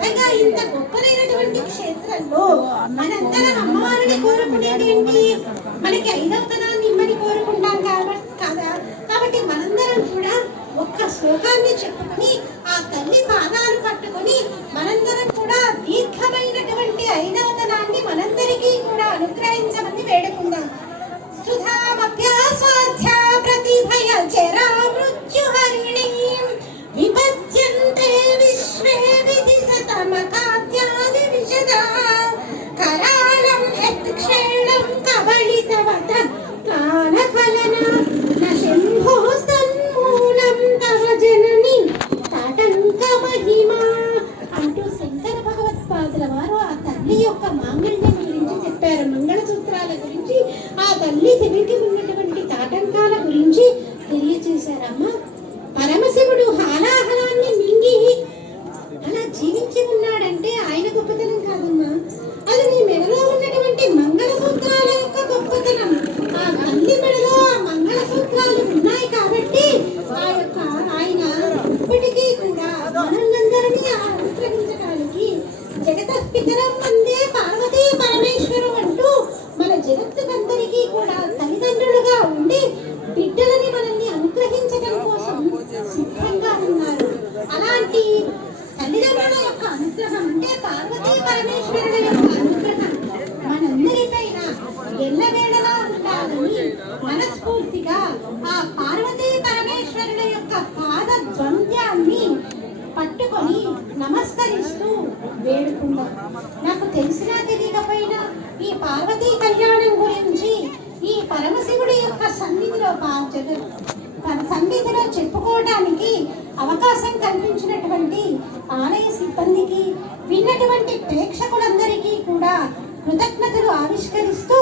పైగా ఇంత గొప్పదైనటువంటి క్షేత్రంలో మనందరం అమ్మవారిని కోరుకునేది ఏంటి? మనకి 5వ తనాన్ని ఇమ్మని కోరుకుంటాం కాబట్టి మనందరం కూడా ఒక్క శ్లోకాన్ని చెప్పుకొని ఆ తల్లి పాదాలు పట్టుకొని మనందరం కూడా దీర్ఘమైనటువంటి 5వ తనాన్ని మనందరికీ కూడా అనుగ్రహించమని వేడుకుందాం. సుధామభ్యాసాధ్యా ప్రతిభయ జరా మృత్యుహరిణీం విపద్యంతే విశ్వే విదిశతమకాద్యాది విశదా కరాళం యత్క్షేణం కబళితవత కానఫలన న శంభో సన్మూలం తవ జనని తాటంక మహిమా అంటూ శంకర భగవత్పాదుల వారు ఆ తల్లి యొక్క మాంగళ్యం గురించి చెప్పారు. మంగళసూత్రాల గురించి, ఆ తల్లి చెవికి ఉన్నటువంటి తాటంకాల గురించి తెలియచేశారమ్మా. పరమశివుడు హాలాహలాన్ని మింగి అలా జీవించి ఉన్నాడంటే ఆయన గొప్పతనం కాదమ్మా, అది నీ మెడలో ఉన్నటువంటి మంగళసూత్రాల యొక్క గొప్పతనం. ఆ తల్లి మెడలో ఆ మంగళసూత్రాలు ఉన్నాయి కాబట్టి ఆయన ఇప్పటికీ కూడా మనందరినీ అనుగ్రహించడానికి జగతపితరం వందే పార్వతీ పరమేశ్వరం అంటూ మన జగత్తుకందరికీ కూడా తల్లిదండ్రులుగా ఉండి బిడ్డలని మనల్ని అనుగ్రహించడం కోసం సిద్ధంగా ఉన్నారు. అలాంటి తల్లిదండ్రుల యొక్క అనుగ్రహం అంటే పార్వతీ పరమేశ్వరుల యొక్క అనుగ్రహం మనందరిపైన ఎల్లవేళలా ఉండాలని మనస్ఫూర్తిగా ఆ పార్వతీ పరమేశ్వరుల యొక్క పాద ద్వంద్యాన్ని పట్టుకొని నమస్కరిస్తూ వేడుకుందాం. నాకు తెలిసినా తెలియకపోయినా ఈ పార్వతీ కళ్యాణం గురించి ఈ పరమశివుడి యొక్క సన్నిధిలో చెప్పుకోవడానికి అవకాశం కల్పించినటువంటి ఆలయ సిబ్బందికి, విన్నటువంటి ప్రేక్షకులందరికీ కూడా కృతజ్ఞతలు ఆవిష్కరిస్తూ